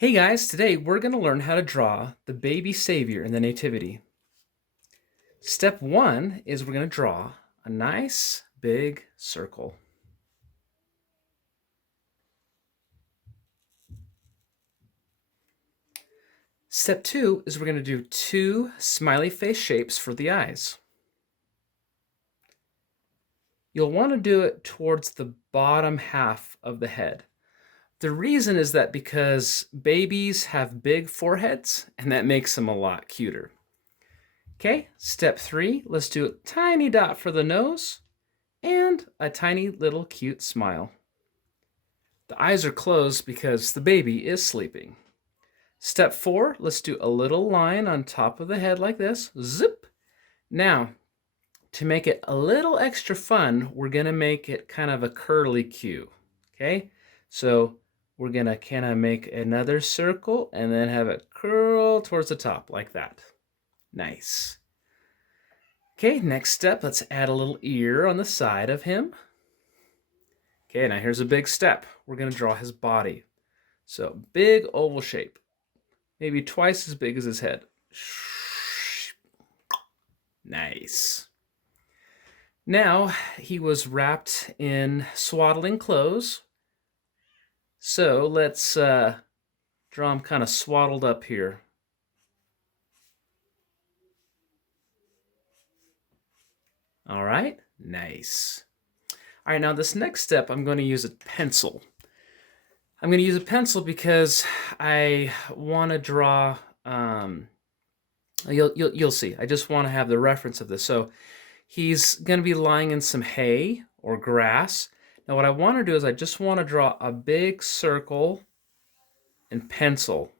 Hey guys, today we're going to learn how to draw the baby savior in the Nativity. Step one is we're going to draw a nice big circle. Step two is we're going to do two smiley face shapes for the eyes. You'll want to do it towards the bottom half of the head. The reason is that because babies have big foreheads and that makes them a lot cuter. Okay, step three, let's do a tiny dot for the nose and a tiny little cute smile. The eyes are closed because the baby is sleeping. Step four, let's do a little line on top of the head like this. Zip. Now, to make it a little extra fun, we're going to make it kind of a curly Q. Okay? So we're going to kind of make another circle and then have it curl towards the top like that. Nice. Okay, next step, let's add a little ear on the side of him. Okay, now here's a big step. We're going to draw his body. So big oval shape, maybe twice as big as his head. Nice. Now he was wrapped in swaddling clothes. So let's draw him kind of swaddled up here. All right, nice. All right, now this next step, I'm going to use a pencil. I'm going to use a pencil because I want to draw, you'll see. I just want to have the reference of this. So he's going to be lying in some hay or grass. Now what I want to do is I just want to draw a big circle in pencil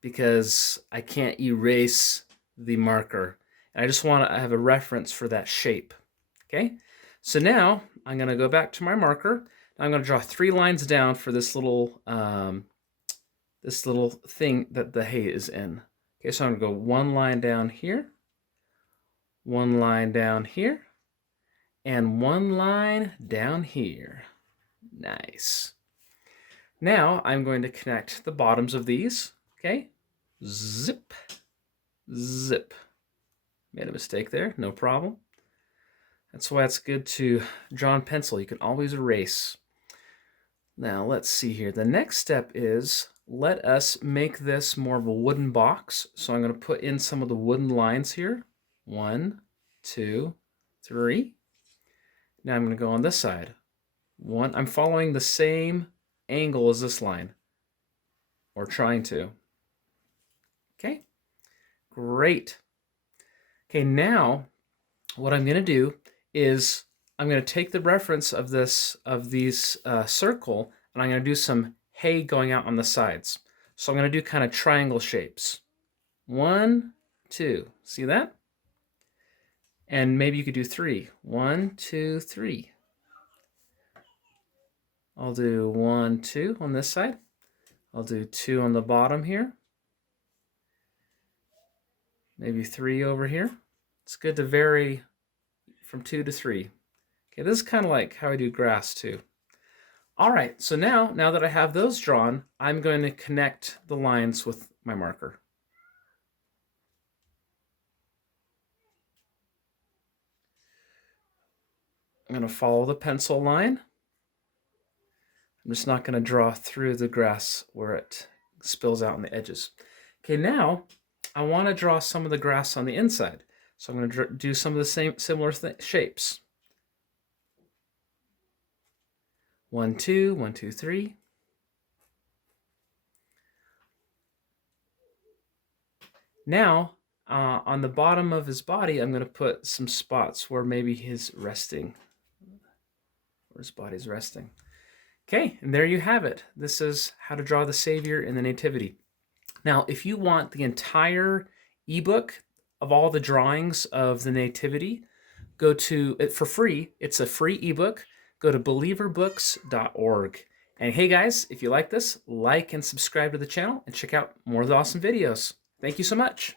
because I can't erase the marker. And I just want to have a reference for that shape. Okay, so now I'm going to go back to my marker. I'm going to draw 3 lines down for this little thing that the hay is in. Okay, so I'm going to go 1 line down here, 1 line down here, and 1 line down here. Nice. Now I'm going to connect the bottoms of these. Okay, zip, zip. Made a mistake there, no problem. That's why it's good to draw in pencil. You can always erase. Now let's see here. The next step is let us make this more of a wooden box. So I'm going to put in some of the wooden lines here. 1, 2, 3. Now I'm going to go on this side. 1. I'm following the same angle as this line, or trying to. Okay, great. Okay, now what I'm going to do is I'm going to take the reference of these circle, and I'm going to do some hay going out on the sides. So I'm going to do kind of triangle shapes. 1, 2. See that? And maybe you could do 3. 1, 2, 3. I'll do 1, 2 on this side. I'll do 2 on the bottom here. Maybe 3 over here. It's good to vary from 2 to 3. Okay, this is kind of like how I do grass too. All right, so now that I have those drawn, I'm going to connect the lines with my marker. I'm going to follow the pencil line. I'm just not going to draw through the grass where it spills out on the edges. Okay, now I want to draw some of the grass on the inside. So I'm going to do some of the similar shapes. 1, 2, 1, 2, 3. Now, on the bottom of his body, I'm going to put some spots where maybe he's resting, where his body's resting. Okay, and there you have it. This is how to draw the Savior in the Nativity. Now, if you want the entire ebook of all the drawings of the Nativity, go to it for free. It's a free ebook. Go to believerbooks.org. And hey guys, if you like this, like and subscribe to the channel and check out more of the awesome videos. Thank you so much.